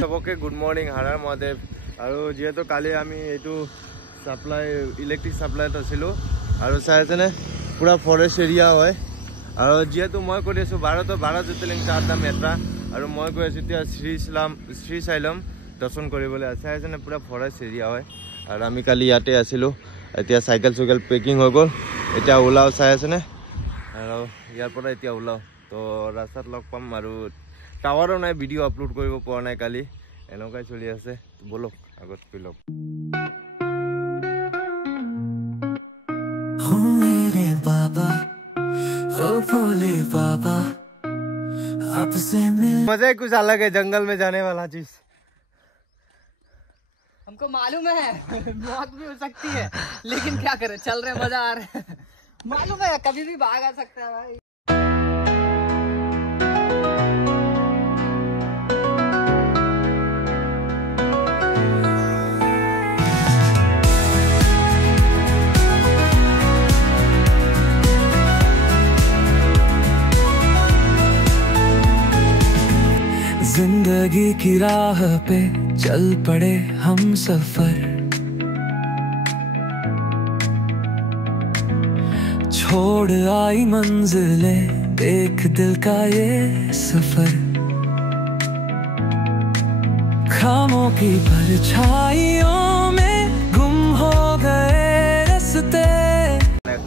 सबके good morning हारार Mahadev और जीतु काली supply electric सप्लाईत आसो और चाहे पूरा फरेस्ट एरिया है और जीतु मैं कर 12 ज्योतिर्लिंग 4 धाम यात्रा और मैं गई श्रीशैलम दर्शन कर चाहे पूरा फरेस्ट एरिया है और आम काली इते आसो इतना साइकेल साइकेल पेकिंग हो गल इतना ओलाओ चाहे और यार इतना ओलाओ तो रास्तात लग पाम और टावारो ना भिडिओ अपलोड कर ना काली एनकाई चलि आछे बोलो आगत गई लग मजा ही कुछ अलग है जंगल में जाने वाला चीज हमको मालूम है मौत भी हो सकती है लेकिन क्या करें चल रहे मजा आ रहा है मालूम है कभी भी भाग आ सकता है भाई जिंदगी की राह पे चल पड़े हम सफर छोड़ आई मंजिलें देख दिल का ये सफर खामों की परछाइयों में गुम हो गए रास्ते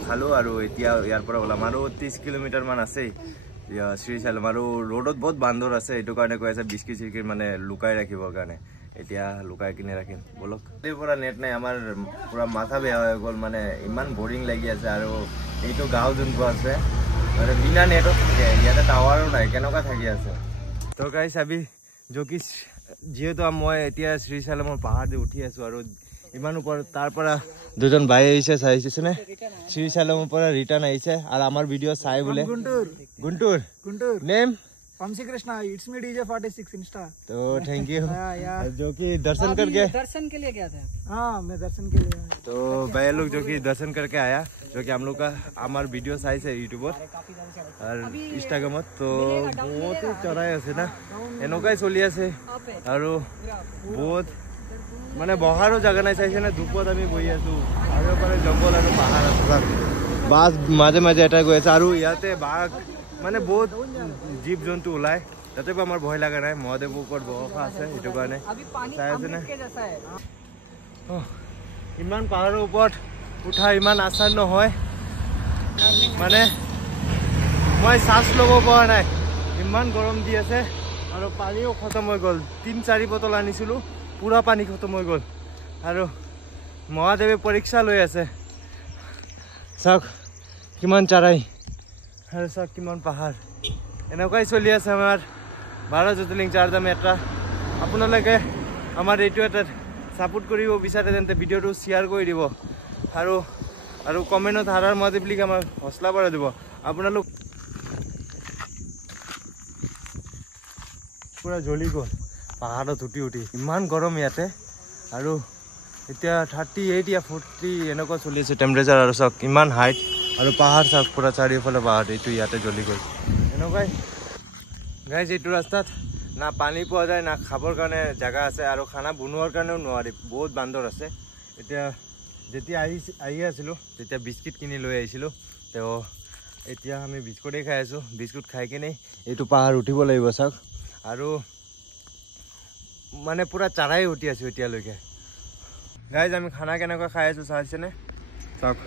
खालो और यार ओलाम 30 किलोमीटर मान आछे श्रीशैलम और रोडत बहुत बांदर आछे एटु कारणे কৈ আছে बिस्किट चिस्किट माने लुकाई राखिबर कारणे एतिया लुकाई किने राखिम बोलक पूरा नेट নাই आमार पूरा माथा बेया हो गल माने इमान बोरिंग लागि आछे और एटु गाँव जोनটো আছে माने बिना नेटत থাকে ইয়াতে টাৱাৰো নাই কেনকা থাকি আছে তো গাইস अभी जो कि जेहेतु मैं एतिया श्रीशैलমৰ পাহাৰ দি উঠি আছো और इमान ऊपर तार पर दुजन भाई आइছে চাইছেনে श्रीशैलমৰ পৰা ৰিটাৰ্ন आइছে और आमार वीडियो चाই बोले Guntur name Vamshi Krishna it's me DJ 46 insta तो थैंक यू जो कि दर्शन करके दर्शन के लिए गया था हाँ मैं दर्शन के लिए तो भाई लोग जो कि दर्शन करके आया जो कि हम लोग का हमार वीडियो साइज है यूट्यूब और इंस्टाग्राम तो बहुत चढ़ाई আছে ना एनकाई चलि আছে और बहुत माने बहारो जगह ना चाहिए ना धूपत आमी बहि आছো आरो पारे जंगल और पहाड़ আছে बास माजे माजे এটা গৈ আছে আৰু ইয়াতে বাঘ माने बहुत जीव जंतु ওলায় তাতে আমাৰ ভয় লাগা নাই মহাদেৱৰ ওপৰত ভৰসা আছে এটো কাৰণে চাই আছে না ইমান পাহাৰৰ ওপৰত উঠা ইমান আसान নহয় মানে মই শ্বাস ল'ব পৰা নাই ইমান গৰম দি আছে আৰু পানীও খতম হৈ গল 3-4 বটল আনিছিলো पूरा पानी खत्म हो गल और महादेवे परीक्षा लै आछे चाওক किमान चढ़ाई और चाওক किमान पहाड़ एनकाई चलि आछे आमार 12 ज्योतिर्लिंग 4 धाम यात्रा आपनालोके आमार एटु एटा सापोर्ट करिब बिचारे तेन्ते भिडिओटो शेयर करि दिब और कमेन्टत हारार महादेव लिखि आमार हौसला बढ़ाइ दिब आपनालोक पूरा जलि गल पहाड़ उठी उठी इमान गरम इते और इतना 38 या 40 एनका चलि टेम्पारेचार और चाওক इमान हाइट और पहाड़ चाওক पूरा चारियोफाले पहाड़ ये इते जलि गल एनकाई गाइज ये रास्तात ना पानी पा जाए ना खाबर कारण जगह आछे और खाना बनवार कारण नोवारी बहुत बांदर आछे एतिया जेतिया आहि आछिलो तेतिया बिस्किट किनि लै आइसिलो तो एतिया आमी बिस्कुटे खाइ आछो बिस्कुट खाइ किने एटु पहाड़ उठिब लागिब चाওক और माने पूरा चढ़ाई उठी आছো এতিয়ালৈকে गाइज आमी खाना केनेका खाइ आছো চাইছেনে চাওক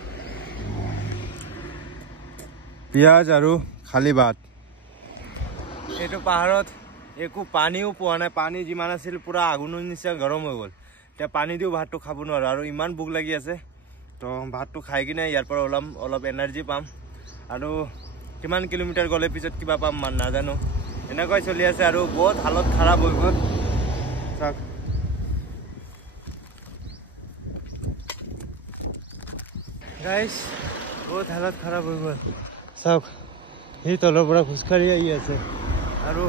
पियाज और खाली भात एटु पहाड़त एको पानीओ पोৱা নাই पानी जिमान आछिल पूरा आगुনৰ निচিনা गरम হৈ গল তে पानी दिও भातটো खाब নোৱাৰো और इमान भूख লাগি আছে तो भातটো खाइ किने यार पर ओलाम অলপ एनार्जी पाम और किमान किलोमीटर गले पिছত किबा पाम मान नाजानो एनकाই चलि আছে और बहुत हालत खराब হৈ গল गाइस बहुत हालत खराब हो गल चाওক এই তলৰ পৰা খুচকাৰি আহি আছে আৰু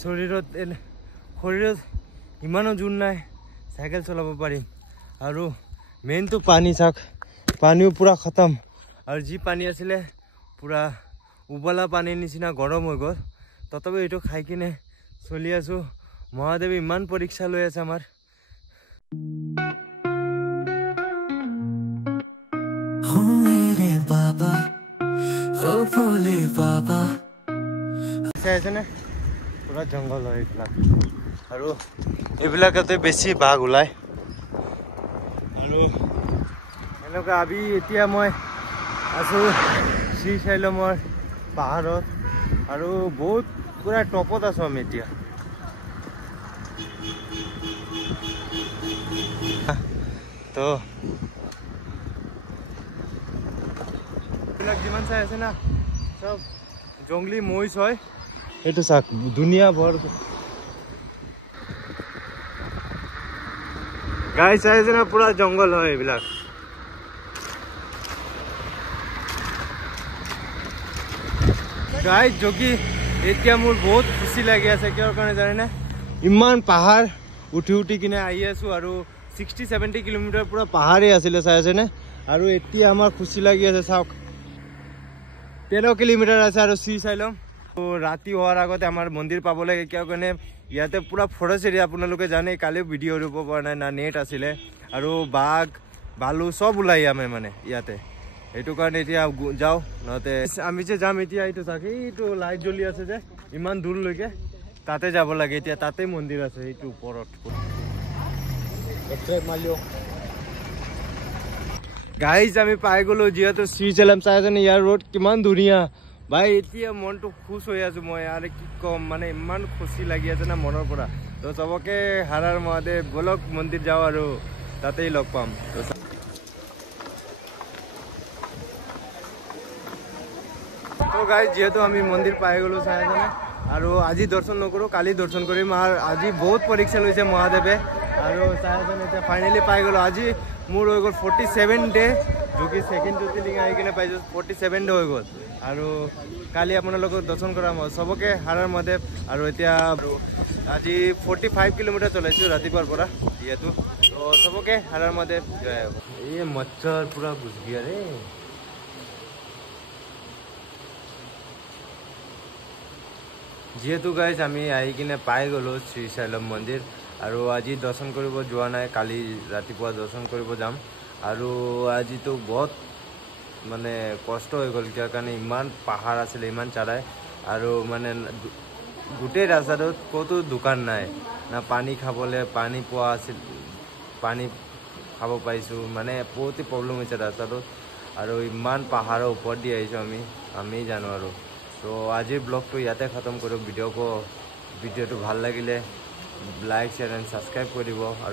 শৰীৰত ইমানো জোৰ নাই সাইকেল চলাব পাৰিম আৰু মেইন তো পানী চাওক পানীও पूरा खत्म और जी पानी आছিলে पूरा উবলা পানীৰ নিচিনা গৰম হৈ গ'ল তথাপি এইটো খাই কিনে চলি আছোঁ মহাদেৱে ইমান পৰীক্ষা লৈ আছে আমাৰ बाबा ओ भोले बाबा চাইছেনে পুৰা জংঘল হয় এইবিলাক আৰু এইবিলাকতে বেছি বাঘ ওলায় আৰু এনেকুৱা এতিয়া মই আছোঁ শ্ৰীশৈলমৰ পাহাৰত আৰু বহুত পুৰা টপত আছোঁ আমি এতিয়া তো এইবিলাক যিমান চাই আছে না চব জংলী মহিষ হয় এইটো চাক দুনিয়া ভৰ গাই চাই আছে না পুৰা জংঘল হয় এইবিলাক গাই যোগী এতিয়া মোৰ বহুত খুচি লাগি আছে কিহৰ কাৰণে জানেনে ইমান পাহাৰ উঠি কিনে আহি আছোঁ আৰু 60-70 কিলোমিটাৰ পুৰা পাহাৰেই আছিলে চাই আছেনে আৰু এতিয়া আমাৰ খুচি লাগি আছে চাওক 13 কিলোমিটাৰ আছে আৰু শ্ৰীশৈলম ৰাতি হোৱাৰ আগতে আমাৰ মন্দিৰ পাব লাগে কিয় কাৰণে ইয়াতে পুৰা ফৰেষ্ট এৰিয়া আপোনালোকে জানে কালিও ভিডিঅ' কৰিব পৰা নাই না নেট আছিলে আৰু বাঘ বালু চব ওলাই আমি মানে ইয়াতে এইটো কাৰণে এতিয়া যাওঁ নহতে আমি যে যাম এতিয়া এইটো চাকে এইটো লাইট জ্বলি আছে যে ইমান দূৰলৈকে তাতে যাব লাগে এতিয়া তাতে মন্দিৰ আছে এইটো ওপৰত গাইজ আমি পাই গ'লো যিহেতু শ্ৰীশৈলম চাই আছে ইয়াৰ ৰোড কিমান ধুনীয়া ভাই এতিয়া মনটো খুচ হৈ আছো মই আৰু কি কম মানে ইমান খুচি লাগি আছে না মনৰ পৰা তো চবকে হাৰাৰ মহাদেৱ বলক মন্দিৰ যাওঁ আৰু তাতেই লগ পাম তো গাইজ যিহেতু আমি মন্দিৰ পাই গ'লো চাই আছে আৰু আজি দৰ্শন নকৰোঁ কালি দৰ্শন কৰিম আৰু আজি বহুত পৰীক্ষা লৈছে মহাদেৱে আৰু চাই আছে এতিয়া ফাইনেলি পাই গ'লো আজি মোৰ হৈ গ'ল 47 ডে যোগী সেকেন্ড জ্যোতিৰ্লিংগ আহি কিনে পাইছোঁ 47 ডে হৈ গ'ল আৰু কালি আপোনালোকক দৰ্শন কৰাম চবকে হাৰাৰ মহাদেৱ আৰু এতিয়া আজি 45 কিলোমিটাৰ চলাইছোঁ ৰাতিপুৱাৰ পৰা যিহেতু তো চবকে হাৰাৰ মহাদেৱ জয় হ'ব এই মচ্ছৰ পুৰা ঘুচ গিয়া ৰে যিহেতু গাইজ আমি আহি কিনে পাই গ'লোঁ শ্ৰীশৈলম মন্দিৰ আৰু আজি দৰ্শন কৰিব যোৱা নাই কালি ৰাতিপুৱা দৰ্শন কৰিব যাম আৰু আজিতো বহুত মানে কষ্ট হৈ গ'ল কিয় কাৰণে ইমান পাহাৰ আছিলে ইমান চঢ়াই আৰু মানে গোটেই ৰাস্তাটোত ক'তো দোকান নাই না পানী খাবলৈ পানী পোৱা আছিল পানী খাব পাইছোঁ মানে বহুতে প্ৰব্লেম হৈছে ৰাস্তাটোত আৰু ইমান পাহাৰৰ ওপৰত দি আহিছোঁ আমি জানো আৰু তো আজিৰ ব্লগটো ইয়াতে খতম কৰোঁ ভিডিঅ'টো ভাল লাগিলে লাইক শ্বেয়াৰ এণ্ড ছাবস্ক্ৰাইব কৰি দিব আৰু